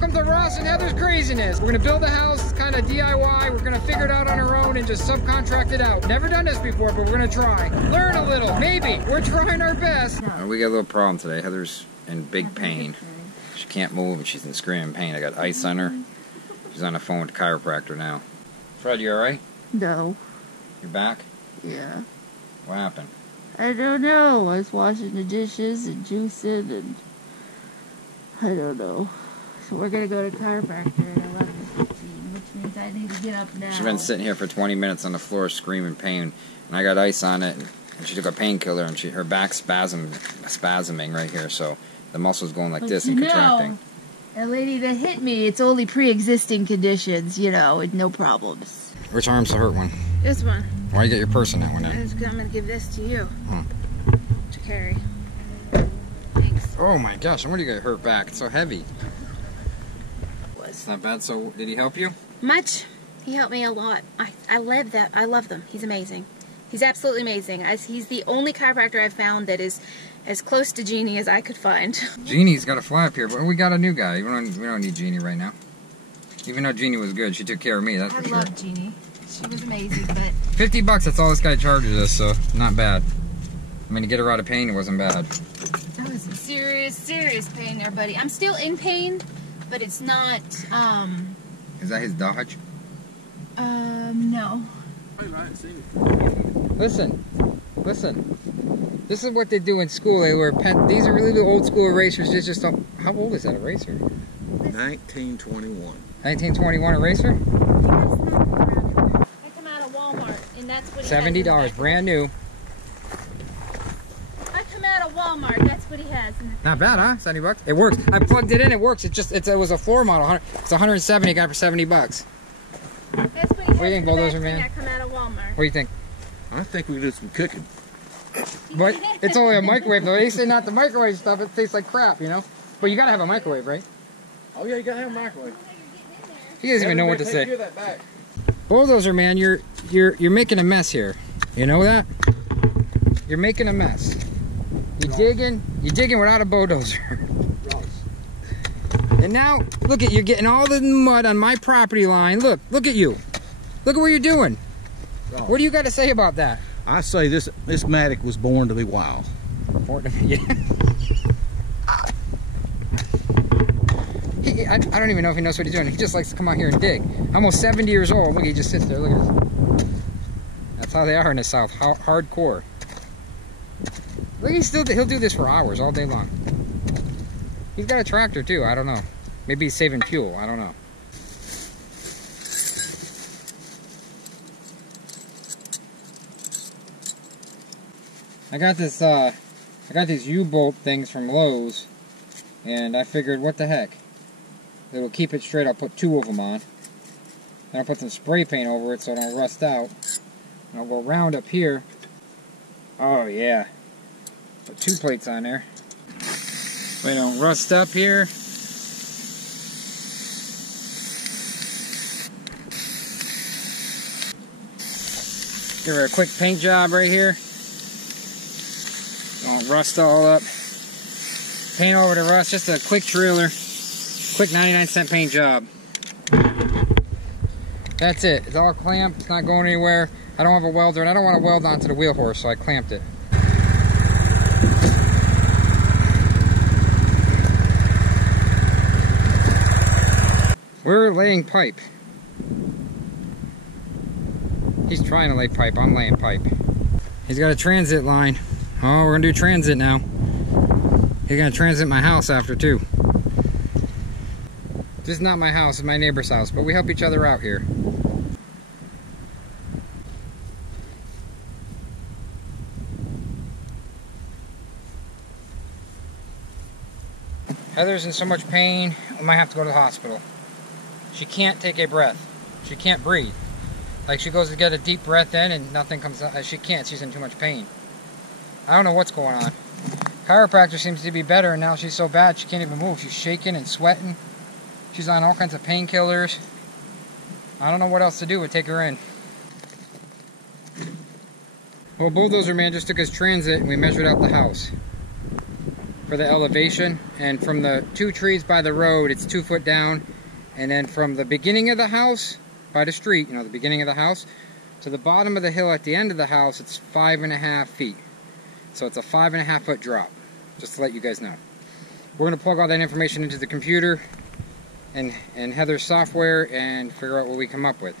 Welcome to Ross and Heather's craziness. We're gonna build a house, kind of DIY. We're gonna figure it out on our own and just subcontract it out. Never done this before, but we're gonna try. Learn a little, maybe. We're trying our best. We got a little problem today. Heather's in big pain. She can't move and she's in screaming pain. I got ice on her. She's on the phone with the chiropractor now. Fred, you alright? No. You're back? Yeah. What happened? I don't know. I was washing the dishes and juicing and I don't know. So we're gonna go to chiropractor at 11:15, which means I need to get up now. She's been sitting here for 20 minutes on the floor screaming pain, and I got ice on it, and she took a painkiller, and her back's spasming right here, so the muscle's going like this and contracting. A lady that hit me, it's only pre-existing conditions, you know, with no problems. Which arm's the hurt one? This one. Why you get your purse in that one then? I'm gonna give this to you to carry. Thanks. Oh my gosh, I'm gonna get hurt back. It's so heavy. It's not bad. So, did he help you? Much. He helped me a lot. I love that. I love them. He's amazing. He's absolutely amazing. He's the only chiropractor I've found that is as close to Jeannie as I could find. Jeannie's got a fly up here, but we got a new guy. We don't need Jeannie right now. Even though Jeannie was good, she took care of me, that's for sure. I love Jeannie. She was amazing, but... $50, that's all this guy charges us, so not bad. I mean, to get her out of pain, it wasn't bad. That was a serious, serious pain there, buddy. I'm still in pain, but it's not, Is that his Dodge? no. Listen. This is what they do in school. They wear these are really the old school erasers. They just don't. How old is that eraser? 1921. 1921 eraser? I come out of Walmart, and that's what he has. $70, brand new. I come out of Walmart, that's what he has. Not bad, huh? $70. It works. I plugged it in. It works. It was a floor model. It's 170. I got it for $70. That's what he has. What do you think, Bull Dozer Man? I come out of Walmart. What do you think? I think we can do some cooking. But it's only a microwave, though. They say not to microwave stuff. It tastes like crap, you know? But you gotta have a microwave, right? Oh yeah, you gotta have a microwave. He doesn't even know what to say. That back. Bull Dozer Man, you're making a mess here. You know that? You're making a mess. You're digging without a bulldozer. And now, look you're getting all the mud on my property line. Look at you. Look at what you're doing. What do you got to say about that? I say this mattock was born to be wild. Yeah. I don't even know if he knows what he's doing. He just likes to come out here and dig. Almost 70 years old. Look, he just sits there. Look at this. That's how they are in the South. Hardcore. Look, he'll do this for hours, all day long. He's got a tractor too. I don't know. Maybe he's saving fuel. I don't know. I got these U-bolt things from Lowe's, and I figured, what the heck? It'll keep it straight. I'll put 2 of them on. Then I'll put some spray paint over it so it don't rust out. And I'll go around up here. Oh yeah. Put 2 plates on there. They don't rust up here. Give her a quick paint job right here. Don't rust all up. Paint over the rust, just a quick driller. Quick 99-cent paint job. That's it. It's all clamped. It's not going anywhere. I don't have a welder, and I don't want to weld onto the wheel horse, so I clamped it. We're laying pipe. He's trying to lay pipe. I'm laying pipe. He's got a transit line. Oh, we're going to do transit now. He's going to transit my house after, too. This is not my house. It's my neighbor's house. But we help each other out here. Heather's in so much pain, we might have to go to the hospital. She can't take a breath. She can't breathe. Like, she goes to get a deep breath in and nothing comes out. She can't. She's in too much pain. I don't know what's going on. Chiropractor seems to be better, and now she's so bad she can't even move. She's shaking and sweating. She's on all kinds of painkillers. I don't know what else to do but take her in. Well, Bull Dozer Man just took his transit and we measured out the house. for the elevation. And from the 2 trees by the road, it's 2 foot down. And then from the beginning of the house, by the street, you know, the beginning of the house, to the bottom of the hill at the end of the house, it's 5.5 feet. So it's a 5.5 foot drop, just to let you guys know. We're going to plug all that information into the computer and Heather's software and figure out what we come up with.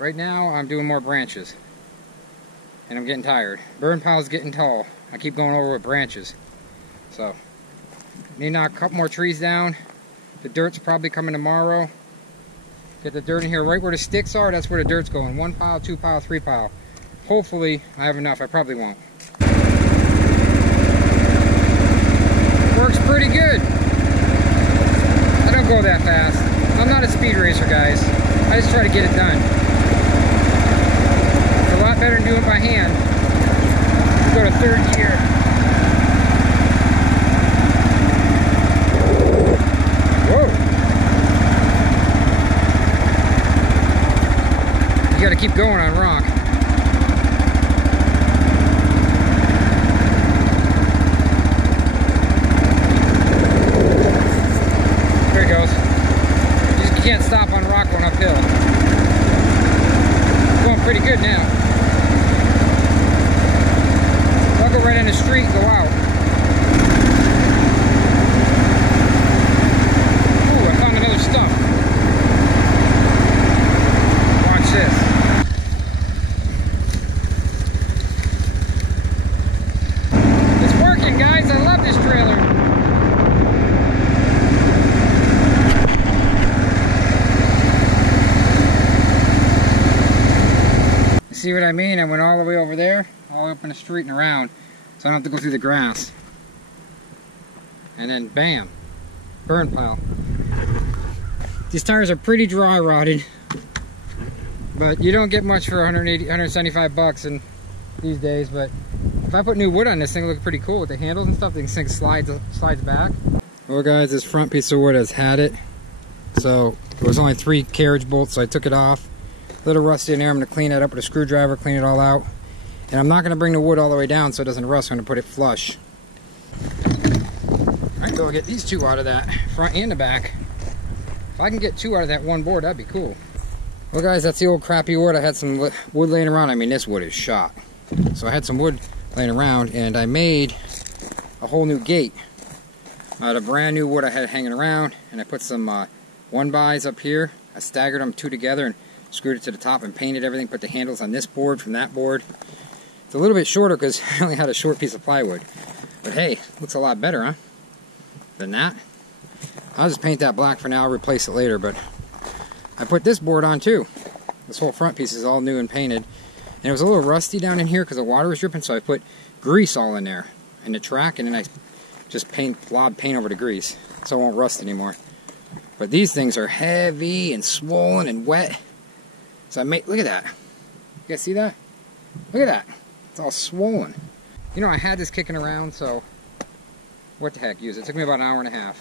Right now, I'm doing more branches. And I'm getting tired. Burn pile's getting tall. I keep going over with branches. So, need to knock a couple more trees down. The dirt's probably coming tomorrow. Get the dirt in here right where the sticks are. That's where the dirt's going. 1 pile, 2 pile, 3 pile. Hopefully, I have enough. I probably won't. Works pretty good. I don't go that fast. I'm not a speed racer, guys. I just try to get it done. It's a lot better than doing it by hand. Go to 3rd gear. Whoa! You gotta keep going on rock. There he goes. You can't stop on rock going uphill. Going pretty good now. I'll go right in the street and go out. Ooh, I found another stump. Watch this. It's working, guys. I love this trailer. See what I mean? I went all the way over there, all the way up in the street and around, so I don't have to go through the grass. And then bam, burn pile. These tires are pretty dry rotted, but you don't get much for 180, 175 bucks in these days. But if I put new wood on this thing, it'll look pretty cool with the handles and stuff. This thing slides back. Well, guys, this front piece of wood has had it. So it was only 3 carriage bolts, so I took it off. A little rusty in there. I'm going to clean it up with a screwdriver, clean it all out. And I'm not going to bring the wood all the way down so it doesn't rust. I'm going to put it flush. Alright, so I'll get these 2 out of that, front and the back. If I can get 2 out of that one board, that'd be cool. Well, guys, that's the old crappy wood. I had some wood laying around. I mean, this wood is shot. So I had some wood laying around, and I made a whole new gate out of brand new wood I had hanging around. And I put some 1-bys up here. I staggered them 2 together and screwed it to the top and painted everything, put the handles on this board from that board. It's a little bit shorter because I only had a short piece of plywood. But hey, looks a lot better, huh? Than that. I'll just paint that black for now, I'll replace it later, but I put this board on too. This whole front piece is all new and painted. And it was a little rusty down in here because the water was dripping, so I put grease all in there in the track, and then I just blob paint over the grease so it won't rust anymore. But these things are heavy and swollen and wet. So I made, look at that. You guys see that? Look at that. It's all swollen. You know, I had this kicking around, so what the heck, use it. It took me about 1.5 hours.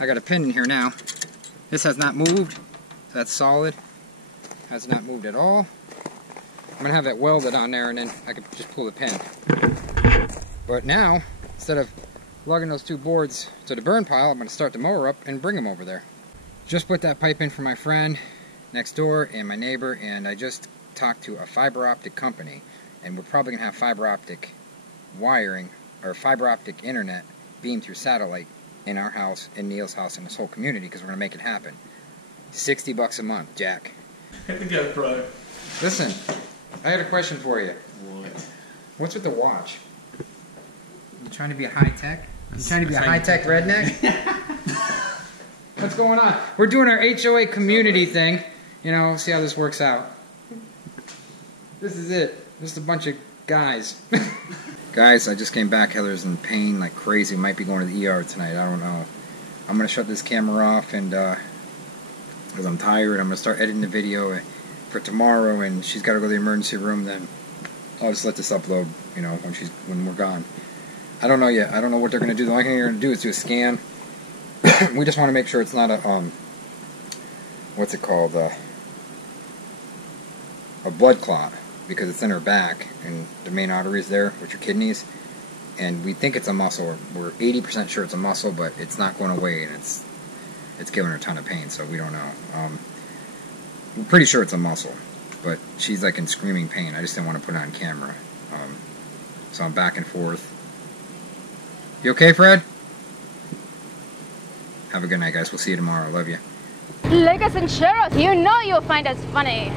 I got a pin in here now. This has not moved. So that's solid. Has not moved at all. I'm going to have that welded on there, and then I can just pull the pin. But now, instead of lugging those 2 boards to the burn pile, I'm going to start the mower up and bring them over there. Just put that pipe in for my friend next door and my neighbor, and I just talked to a fiber optic company, and we're probably going to have fiber optic wiring or fiber optic internet beamed through satellite in our house, in Neil's house, and this whole community, because we're going to make it happen. $60 a month, Jack. Yeah, bro. Listen, I had a question for you. What? What's with the watch? You trying to be a high-tech? You trying to be a high-tech redneck? What's going on? We're doing our HOA community thing. You know, see how this works out. This is it. Just a bunch of guys. Guys, I just came back. Heather's in pain like crazy. Might be going to the ER tonight. I don't know. I'm going to shut this camera off, and because I'm tired, I'm going to start editing the video for tomorrow, and she's got to go to the emergency room. Then I'll just let this upload, you know, when we're gone. I don't know yet. I don't know what they're going to do. The only thing they're going to do is do a scan. We just want to make sure it's not a, what's it called, a blood clot, because it's in her back, and the main arteries there, with your kidneys. and we think it's a muscle. We're 80% sure it's a muscle, but it's not going away, and it's giving her a ton of pain, so we don't know. I'm pretty sure it's a muscle, but she's like in screaming pain. I just didn't want to put it on camera. So I'm back and forth. You okay, Fred? Have a good night, guys. We'll see you tomorrow. Love you. Like us and share us. You know you'll find us funny.